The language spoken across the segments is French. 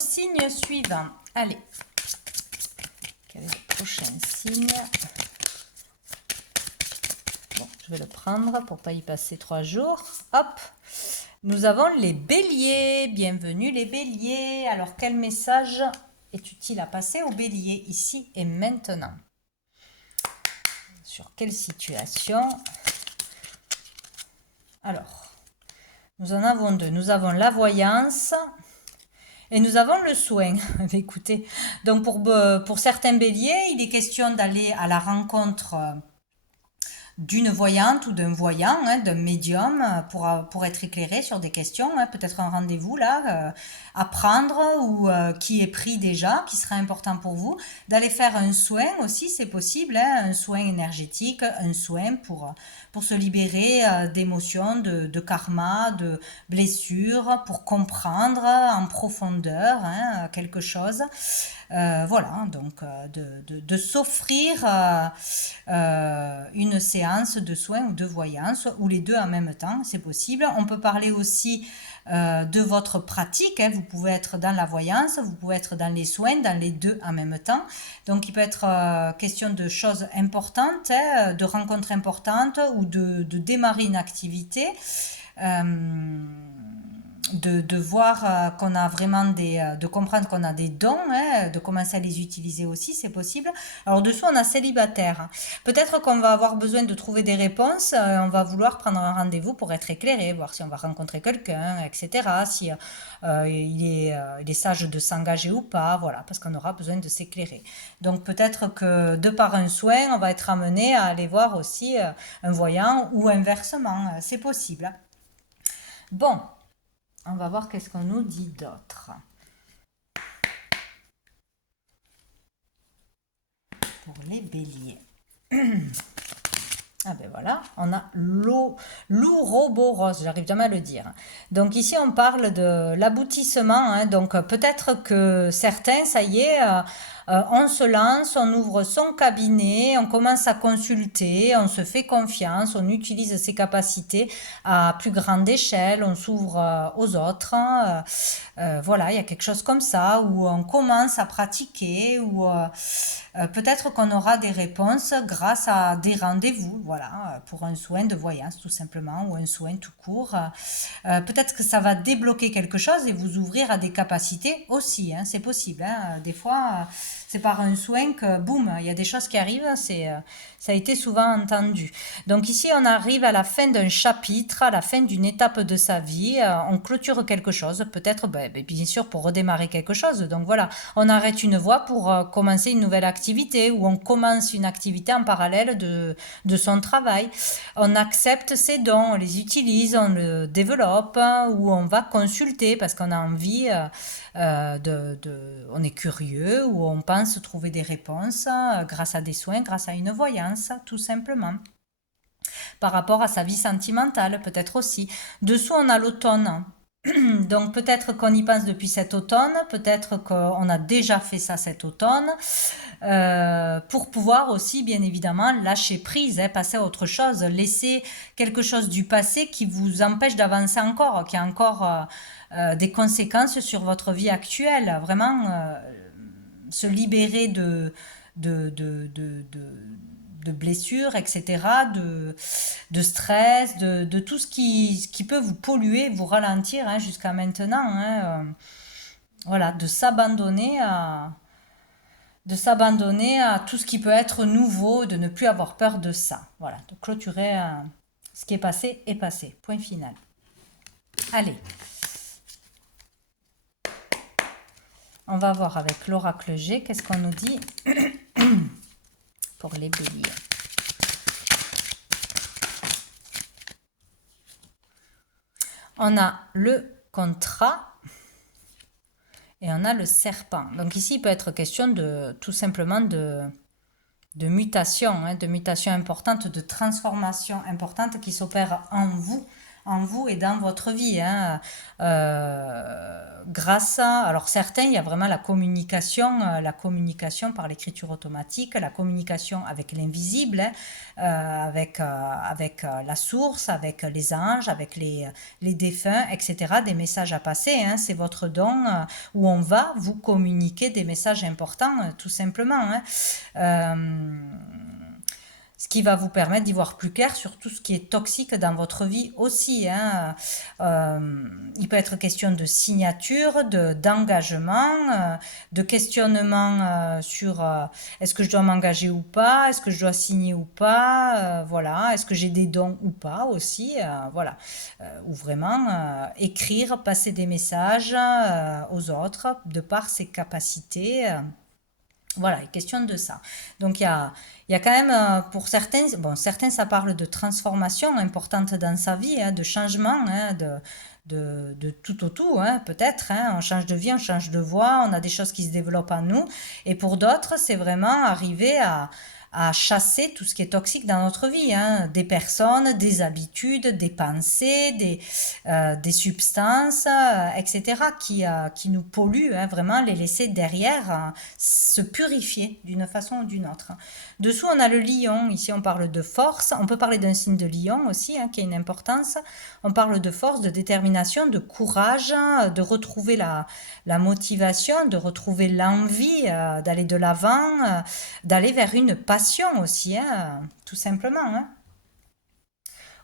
Signe suivant. Allez. Quel est le prochain signe? Bon, je vais le prendre pour pas y passer 3 jours. Hop. Nous avons les béliers. Bienvenue les béliers. Alors, quel message est utile à passer aux béliers ici et maintenant? Sur quelle situation? Alors, nous en avons deux. Nous avons la voyance et nous avons le soin. Écoutez, donc pour certains béliers, il est question d'aller à la rencontre d'une voyante ou d'un voyant, d'un médium, pour être éclairé sur des questions, peut-être un rendez-vous là, à prendre ou qui est pris déjà, qui sera important pour vous, d'aller faire un soin aussi, c'est possible, un soin énergétique, un soin pour se libérer d'émotions, de karma, de blessures, pour comprendre en profondeur quelque chose. Voilà, donc de s'offrir une séance de soins ou de voyance, ou les deux en même temps, c'est possible. On peut parler aussi de votre pratique, vous pouvez être dans la voyance, vous pouvez être dans les soins, dans les deux en même temps. Donc il peut être question de choses importantes, de rencontres importantes, ou de démarrer une activité. De voir qu'on a vraiment de comprendre qu'on a des dons, de commencer à les utiliser aussi, c'est possible. Alors dessous, on a célibataire. Peut-être qu'on va avoir besoin de trouver des réponses, on va vouloir prendre un rendez-vous pour être éclairé, voir si on va rencontrer quelqu'un, etc. Si il est sage de s'engager ou pas, voilà, parce qu'on aura besoin de s'éclairer. Donc peut-être que de par un soin, on va être amené à aller voir aussi un voyant ou inversement, c'est possible. Bon. On va voir qu'est-ce qu'on nous dit d'autre. Pour les béliers. Ah ben voilà, on a l'ouroboros, j'arrive jamais à le dire. Donc ici on parle de l'aboutissement, donc peut-être que certains, ça y est, on se lance, on ouvre son cabinet, on commence à consulter, on se fait confiance, on utilise ses capacités à plus grande échelle, on s'ouvre aux autres. Voilà, il y a quelque chose comme ça où on commence à pratiquer, ou peut-être qu'on aura des réponses grâce à des rendez-vous, voilà, pour un soin de voyance tout simplement, ou un soin tout court. Peut-être que ça va débloquer quelque chose et vous ouvrir à des capacités aussi, c'est possible. Des fois, c'est par un soin que, boum, il y a des choses qui arrivent, ça a été souvent entendu. Donc ici, on arrive à la fin d'un chapitre, à la fin d'une étape de sa vie, on clôture quelque chose, peut-être, bien sûr, pour redémarrer quelque chose. Donc voilà, on arrête une voie pour commencer une nouvelle activité, ou on commence une activité en parallèle de son travail. On accepte ses dons, on les utilise, on le développe, ou on va consulter parce qu'on a envie, on est curieux, ou on pense trouver des réponses grâce à des soins, grâce à une voyance, tout simplement. Par rapport à sa vie sentimentale, peut-être aussi. Dessous, on a l'automne. Donc peut-être qu'on y pense depuis cet automne, peut-être qu'on a déjà fait ça cet automne, pour pouvoir aussi bien évidemment lâcher prise, passer à autre chose, laisser quelque chose du passé qui vous empêche d'avancer encore, qui a encore des conséquences sur votre vie actuelle. Vraiment se libérer de blessures, etc., de stress, de tout ce qui peut vous polluer, vous ralentir jusqu'à maintenant. Voilà, de s'abandonner à tout ce qui peut être nouveau, de ne plus avoir peur de ça. Voilà, de clôturer ce qui est passé. Point final. Allez. On va voir avec l'oracle G, qu'est-ce qu'on nous dit pour les béliers. On a le contrat et on a le serpent. Donc ici, il peut être question tout simplement de mutation, de mutation importante, de transformation importante qui s'opère en vous en vous et dans votre vie, hein. Grâce à, alors certains, il y a vraiment la communication par l'écriture automatique, la communication avec l'invisible, hein, avec la source, avec les anges, avec les défunts, etc., des messages à passer, hein. C'est votre don, où on va vous communiquer des messages importants, tout simplement, hein. Euh, Ce qui va vous permettre d'y voir plus clair sur tout ce qui est toxique dans votre vie aussi, hein. Il peut être question de signature, d'engagement, de questionnement sur est-ce que je dois m'engager ou pas, est-ce que je dois signer ou pas, voilà, est-ce que j'ai des dons ou pas aussi, voilà. Ou vraiment écrire, passer des messages aux autres de par ses capacités. Voilà, il est question de ça. Donc il y a quand même, pour certains, bon, certains ça parle de transformation importante dans sa vie, hein, de changement, hein, de tout au tout, hein, peut-être, hein. On change de vie, on change de voie, on a des choses qui se développent en nous. Et pour d'autres, c'est vraiment arriver à chasser tout ce qui est toxique dans notre vie, hein, des personnes, des habitudes, des pensées, des substances, etc., qui nous polluent, hein, vraiment les laisser derrière, se purifier d'une façon ou d'une autre. Dessous, on a le lion. Ici, on parle de force. On peut parler d'un signe de lion aussi, hein, qui a une importance. On parle de force, de détermination, de courage, de retrouver la motivation, de retrouver l'envie d'aller de l'avant, d'aller vers une passion aussi, hein, tout simplement, hein.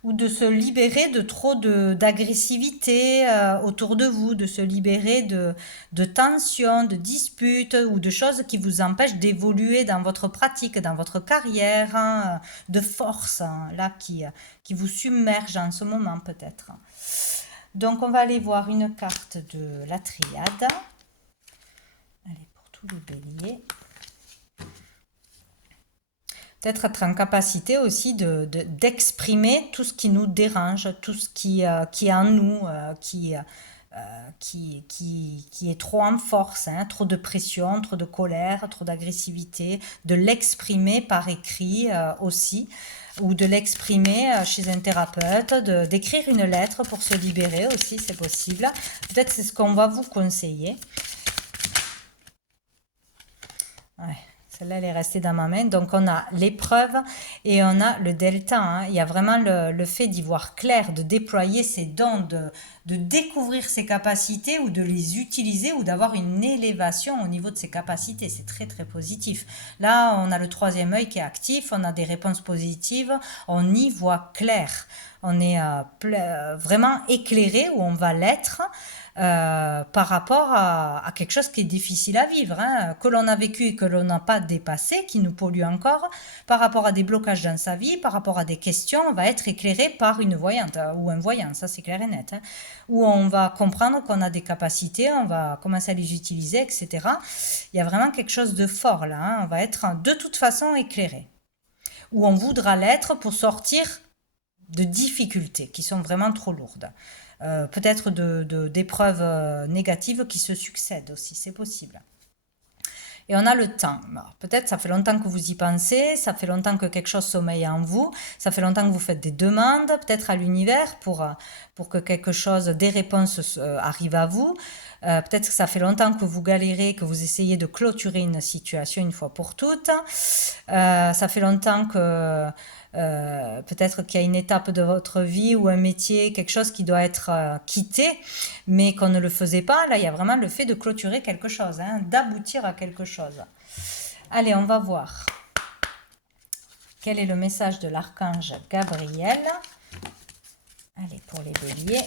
Ou de se libérer de trop d'agressivité autour de vous, de se libérer de tensions, de disputes ou de choses qui vous empêchent d'évoluer dans votre pratique, dans votre carrière, hein, de force, hein, là, qui vous submerge en ce moment peut-être. Donc on va aller voir une carte de la triade. Allez, pour tous les béliers. Peut-être être en capacité aussi d'exprimer tout ce qui nous dérange, tout ce qui est en nous, qui est trop en force, hein, trop de pression, trop de colère, trop d'agressivité, de l'exprimer par écrit aussi, ou de l'exprimer chez un thérapeute, d'écrire une lettre pour se libérer aussi, c'est possible. Peut-être c'est ce qu'on va vous conseiller. Ouais. Celle-là, elle est restée dans ma main. Donc, on a l'épreuve et on a le delta, hein. Il y a vraiment le fait d'y voir clair, de déployer ses dons, de découvrir ses capacités ou de les utiliser ou d'avoir une élévation au niveau de ses capacités. C'est très, très positif. Là, on a le troisième œil qui est actif, on a des réponses positives, on y voit clair. On est vraiment éclairé ou on va l'être. Par rapport à quelque chose qui est difficile à vivre, hein, que l'on a vécu et que l'on n'a pas dépassé, qui nous pollue encore, par rapport à des blocages dans sa vie, par rapport à des questions, on va être éclairé par une voyante ou un voyant, ça c'est clair et net, hein, où on va comprendre qu'on a des capacités, on va commencer à les utiliser, etc. Il y a vraiment quelque chose de fort là, hein, on va être de toute façon éclairé, où on voudra l'être pour sortir de difficultés qui sont vraiment trop lourdes. Peut-être d'épreuves négatives qui se succèdent aussi, c'est possible. Et on a le temps. Peut-être ça fait longtemps que vous y pensez, ça fait longtemps que quelque chose sommeille en vous, ça fait longtemps que vous faites des demandes, peut-être à l'univers, pour que quelque chose, des réponses arrivent à vous. Peut-être que ça fait longtemps que vous galérez, que vous essayez de clôturer une situation une fois pour toutes. Ça fait longtemps que peut-être qu'il y a une étape de votre vie ou un métier, quelque chose qui doit être quitté, mais qu'on ne le faisait pas. Là, il y a vraiment le fait de clôturer quelque chose, hein, d'aboutir à quelque chose. Allez, on va voir. Quel est le message de l'archange Gabriel? Allez, pour les béliers.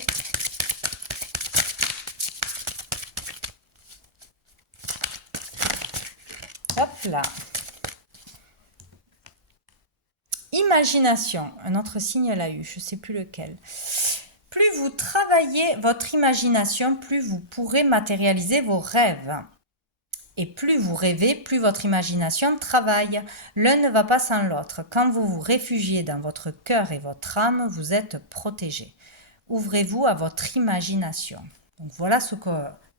Hop là. Imagination, un autre signe l'a eu, je ne sais plus lequel. Plus vous travaillez votre imagination, plus vous pourrez matérialiser vos rêves. Et plus vous rêvez, plus votre imagination travaille. L'un ne va pas sans l'autre. Quand vous vous réfugiez dans votre cœur et votre âme, vous êtes protégé. Ouvrez-vous à votre imagination. Donc voilà ce que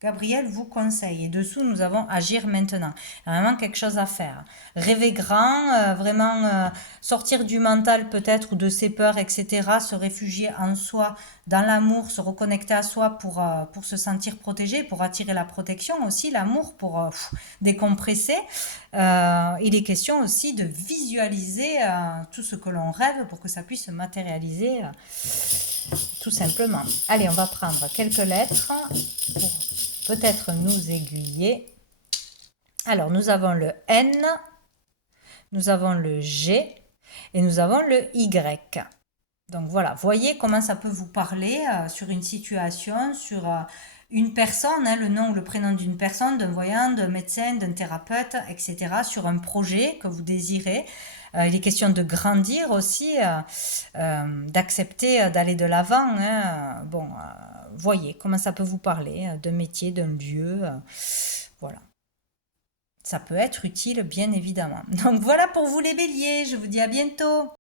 Gabriel vous conseille. Et dessous, nous avons agir maintenant. Il y a vraiment quelque chose à faire. Rêver grand, vraiment sortir du mental peut-être ou de ses peurs, etc. Se réfugier en soi, dans l'amour, se reconnecter à soi pour se sentir protégé, pour attirer la protection aussi, l'amour pour décompresser. Il est question aussi de visualiser tout ce que l'on rêve pour que ça puisse se matérialiser tout simplement. Allez, on va prendre quelques lettres pour peut-être nous aiguiller. Alors, nous avons le N, nous avons le G et nous avons le Y. Donc voilà, voyez comment ça peut vous parler sur une situation, sur une personne, hein, le nom ou le prénom d'une personne, d'un voyant, d'un médecin, d'un thérapeute, etc., sur un projet que vous désirez. Il est question de grandir aussi, d'accepter d'aller de l'avant. Hein. Bon, voyez comment ça peut vous parler d'un métier, d'un lieu. Voilà. Ça peut être utile, bien évidemment. Donc voilà pour vous les béliers, je vous dis à bientôt.